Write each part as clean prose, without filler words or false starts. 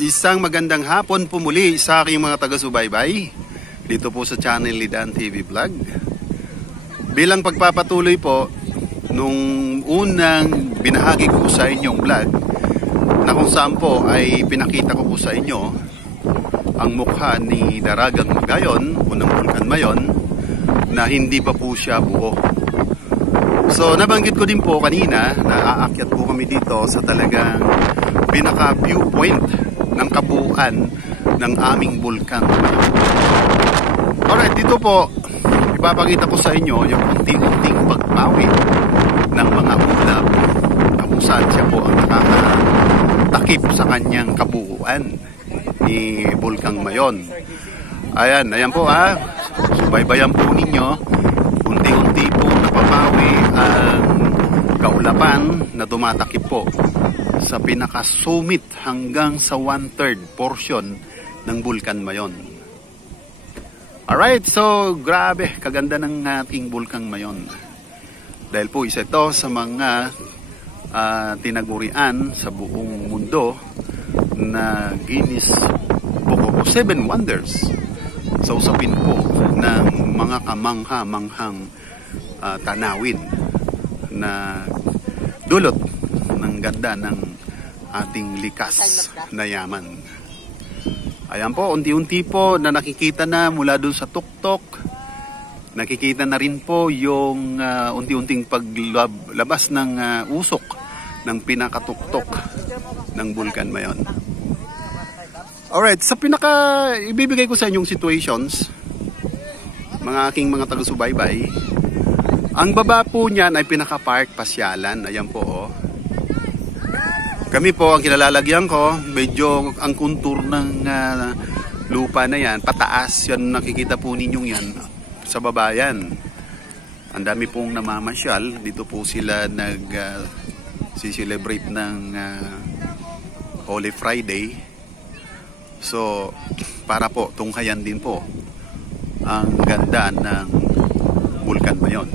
Isang magandang hapon po muli sa aking mga taga-subaybay dito po sa channel ni Dan TV Vlog. Bilang pagpapatuloy po nung unang binahagi ko sa inyong vlog na kung saan po ay pinakita ko po sa inyo ang mukha ni Daragang Magayon o ng Bulkan Mayon na hindi pa po siya buo. So nabanggit ko din po kanina na aakyat po kami dito sa talagang pinaka viewpoint ng kabuuan ng aming bulkan. Alright, dito po ipapakita ko sa inyo yung unti-unting pagbawi ng mga ulap na kung saan siya po ang nakakatakip sa kanyang kabuuan ni Bulkan Mayon. Ayan po ha. Subaybayan po ninyo. Unti-unti po napabawi ang kaulapan na tumatakip po sa pinaka-summit hanggang sa 1/3 portion ng Bulkan Mayon. Alright, so grabe, kaganda ng ating Bulkan Mayon. Dahil po isa ito sa mga tinagurian sa buong mundo na Guinness Book of 7 Wonders sa usapin po ng mga kamangha-manghang tanawin na dulot ng ganda ng ating likas na yaman. Ayan po, unti-unti po na nakikita na mula dun sa tuktok. Nakikita na rin po yung unti-unting paglabas ng usok ng pinakatuktok ng Bulkan Mayon. Alright, sa ibibigay ko sa inyong situations, mga aking mga taga-subaybay, ang baba po niyan ay pinaka-park pasyalan. Ayan po oh. Kami po, ang kilalalagyan ko, medyo ang kontur ng lupa na yan, pataas, yan nakikita po ninyong yan, sa baba yan. Ang dami pong namamasyal, dito po sila nag-celebrate ng Holy Friday. So, para po, tunghayan din po ang ganda ng Bulkan Mayon.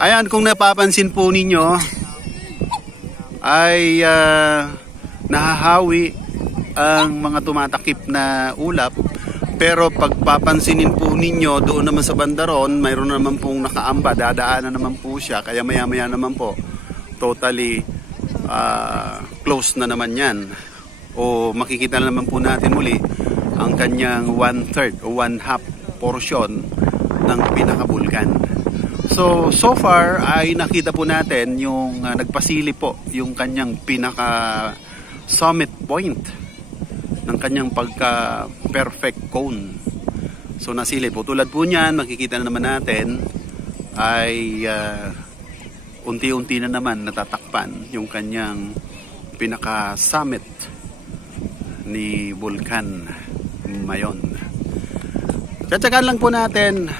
Ayan, kung napapansin po ninyo, ay nahahawi ang mga tumatakip na ulap, pero pagpapansinin po ninyo doon naman sa bandaron, mayroon naman pong nakaamba, dadaanan naman po siya, kaya maya maya naman po totally close na naman yan, o makikita na naman po natin muli ang kanyang 1/3 o 1/2 portion ng pinakabulkan. So far ay nakita po natin yung nagpasili po yung kanyang pinaka summit point ng kanyang pagka perfect cone. So nasili po, tulad po niyan, makikita na naman natin ay unti-unti na naman natatakpan yung kanyang pinaka summit ni Bulkan Mayon. Tsatsagaan lang po natin,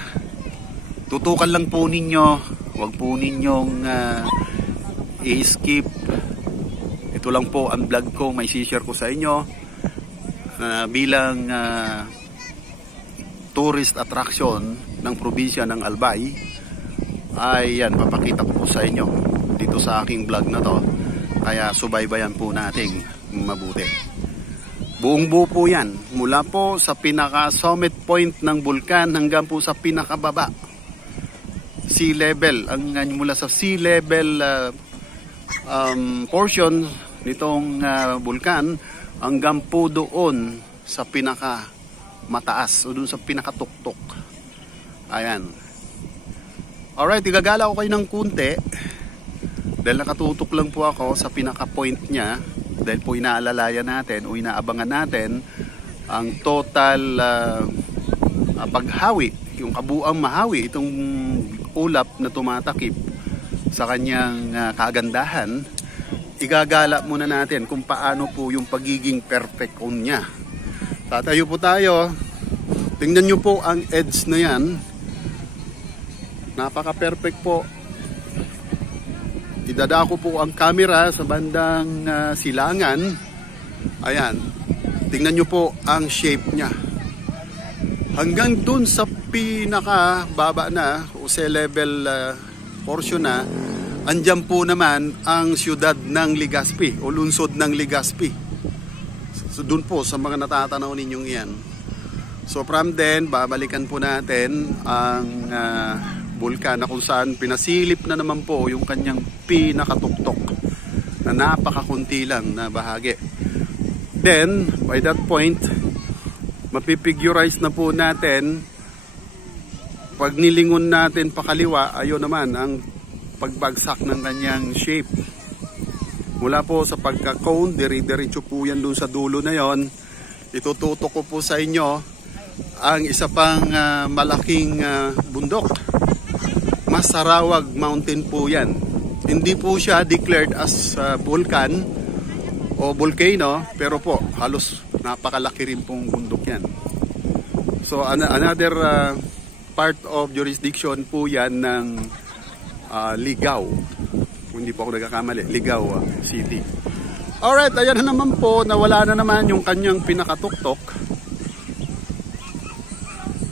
tutukan lang po ninyo, huwag po ninyong i-skip. Ito lang po ang vlog ko, may share ko sa inyo bilang tourist attraction ng probinsya ng Albay. Ay yan, papakita ko po sa inyo dito sa aking vlog na to, kaya subaybayan po nating mabuti. Buong buo po yan, mula po sa pinaka summit point ng bulkan hanggang po sa pinakababa sea level, mula sa sea level portion nitong bulkan hanggang po doon sa pinaka mataas o doon sa pinakatuktok. Ayan. Alright, igagala ko kayo ng kunti dahil nakatutok lang po ako sa pinaka point niya, dahil po inaalalayan natin o inaabangan natin ang total paghawi, yung kabuang mahawi itong ulap na tumatakip sa kanyang kagandahan. Igagala muna natin kung paano po yung pagiging perfect cone niya. Tatayo po tayo. Tingnan nyo po ang edge na yan. Napaka-perfect po. Idadako po ang camera sa bandang silangan. Ayan. Tingnan nyo po ang shape niya. Hanggang dun sa pinaka baba na o sea level portion na, andyan po naman ang siyudad ng Legazpi o lungsod ng Legazpi. So dun po sa mga natatanaw ninyong yan. So from then, babalikan po natin ang bulkan na kung saan pinasilip na naman po yung kanyang pinakatuktok na napakakunti lang na bahagi. Then, by that point, mapipigurize na po natin, pag nilingon natin pakaliwa, ayun naman ang pagbagsak ng kanyang shape. Mula po sa pagka-cone, diri-diretso po yan doon sa dulo na yon. Itututok ko po sa inyo ang isa pang malaking bundok. Masarawag Mountain po yan. Hindi po siya declared as volcan o volcano, pero po halos napakalaki rin pong bundok yan. So another part of jurisdiction po yan ng Ligao. Kung hindi po ako nagkakamali, Ligao City. Alright, ayan na naman po, nawala na naman yung kanyang pinakatuktok.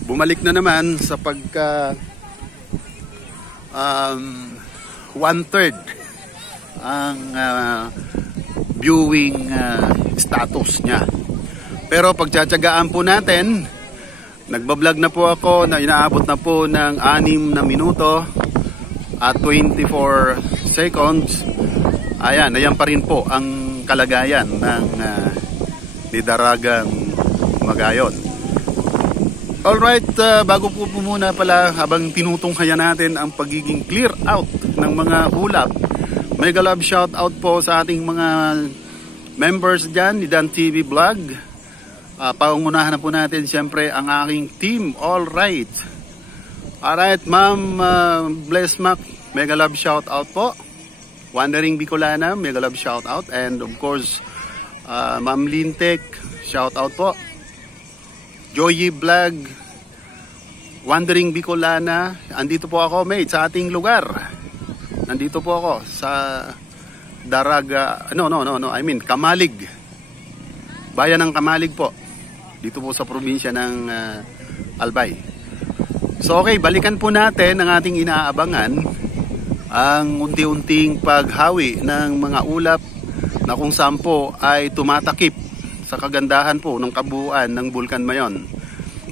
Bumalik na naman sa pagka 1/3 ang viewing status niya. Pero pagtsatsagaan po natin, nagbablog na po ako na inaabot na po ng 6 na minuto at 24 seconds. Ayan pa rin po ang kalagayan ng Lidaragang Magayon. Alright, bago po muna pala, habang tinutunghayan natin ang pagiging clear out ng mga ulap, mega love shout out po sa ating mga members dyan ni Dan TV Vlog. Pangunahan na po natin siyempre ang aking team. Alright, Ma'am Bless Mac, mega love shout out po. Wandering Bicolana, mega love shout out. And of course, Ma'am Lintek, shout out po. Joyi Vlog, Wandering Bicolana, andito po ako mate sa ating lugar. Nandito po ako sa Daraga, Kamalig. Bayan ng Kamalig po. Dito po sa probinsya ng Albay. So okay, balikan po natin ang ating inaabangan, ang unti-unting paghawi ng mga ulap na kung saan po ay tumatakip sa kagandahan po ng kabuuan ng Bulkan Mayon.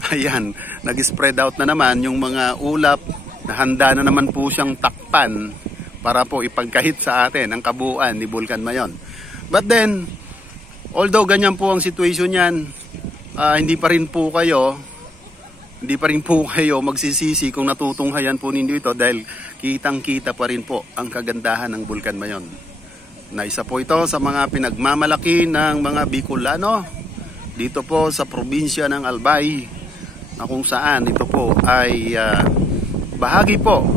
Ayan, nag-spread out na naman yung mga ulap na handa na naman po siyang takpan para po ipagkahit sa atin ang kabuuan ni Bulkan Mayon. But then, although ganyan po ang situation niyan, hindi pa rin po kayo magsisisi kung natutunghayan po ninyo ito dahil kitang-kita pa rin po ang kagandahan ng Bulkan Mayon. Na isa po ito sa mga pinagmamalaki ng mga Bicolano dito po sa probinsya ng Albay, na kung saan ito po ay bahagi po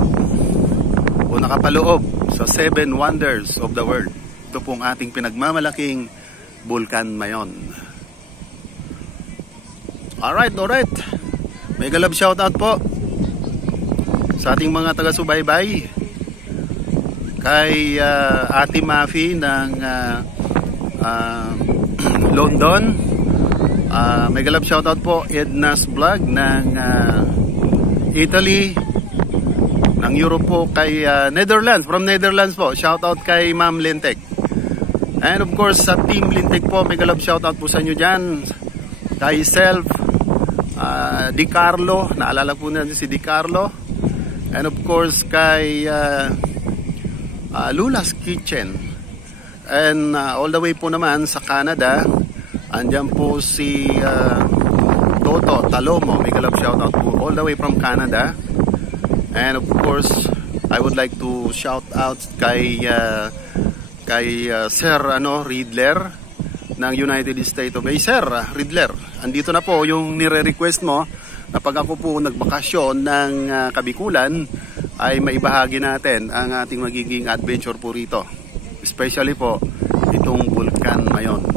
o nakapaloob sa 7 wonders of the world. Ito pong ating pinagmamalaking Bulkan Mayon. Alright. Mega love shoutout po sa ating mga taga-subaybay. Kay Ate Mafi ng London. Mega love shoutout po. Edna's Vlog ng Italy. Ng Europe po kay Netherlands. From Netherlands po. Shoutout kay Ma'am Lintek. And of course sa Team Lintek po, mega love shoutout po sa inyo dyan. Kay Self, Di Carlo, naalala po natin si Di Carlo. And of course kay Lula's Kitchen. And all the way po naman sa Canada, andyan po si Toto Talomo, mega love shoutout po all the way from Canada. And of course I would like to shout out kay Sir Riddler ng United States of Sir Riddler, andito na po yung nire-request mo na pag ako po nagbakasyon ng Kabikulan ay maibahagi natin ang ating magiging adventure po rito, especially po itong Bulkan Mayon.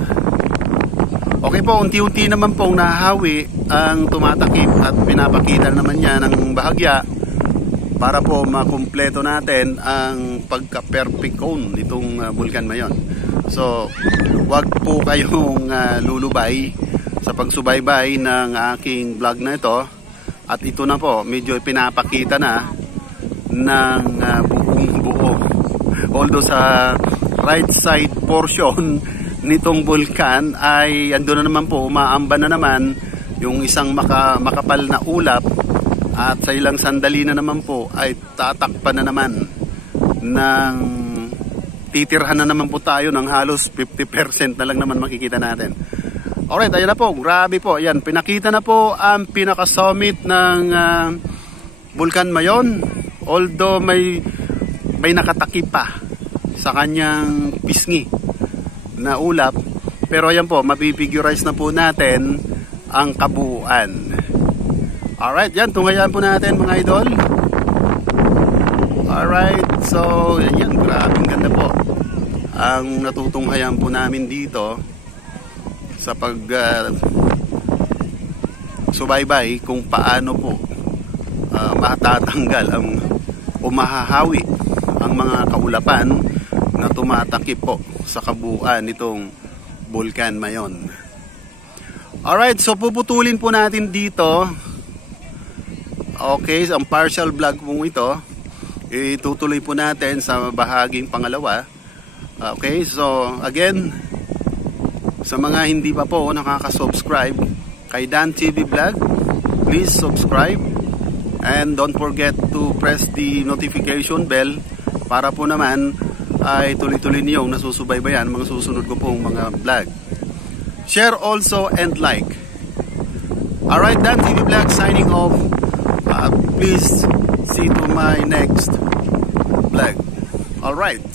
Okay po, unti-unti naman pong nahahawi ang tumatakip at pinapakita naman niya ng bahagya para po makumpleto natin ang pagka-perfect cone nitong Bulkan Mayon. So, wag po kayong lulubay sa pagsubaybay ng aking vlog na ito. At ito na po, medyo pinapakita na ng buong buo. Although sa right side portion nitong bulkan ay ando na naman po, umaamba na naman yung isang makapal na ulap, at sa ilang sandali na naman po ay tatakpan na naman ng titirhan na naman po tayo ng halos 50% na lang naman makikita natin. Alright, ayan na po, grabe po. Ayan, pinakita na po ang pinaka-summit ng Bulkan Mayon. Although may nakatakip pa sa kanyang pisngi na ulap. Pero ayan po, mapipigurize na po natin ang kabuuan. Alright, yan, tunghayan po natin mga idol. Alright, so ayan, grabing ganda po ang natutunghayan po namin dito sa pag subaybay kung paano po matatanggal o mahahawi ang mga kaulapan na tumatakip po sa kabuuan nitong Bulkan Mayon. Alright, so puputulin po natin dito. Okay, ang partial vlog po ito, itutuloy po natin sa bahaging pangalawa. Okay, so again, sa mga hindi pa po nakaka-subscribe kay Dan TV Vlog, please subscribe and don't forget to press the notification bell para po naman ay tuloy-tuloy niyong nasusubaybayan mga susunod ko pong mga vlog. Share also and like. Alright, Dan TV Vlog signing off. Please see to my next vlog. Alright.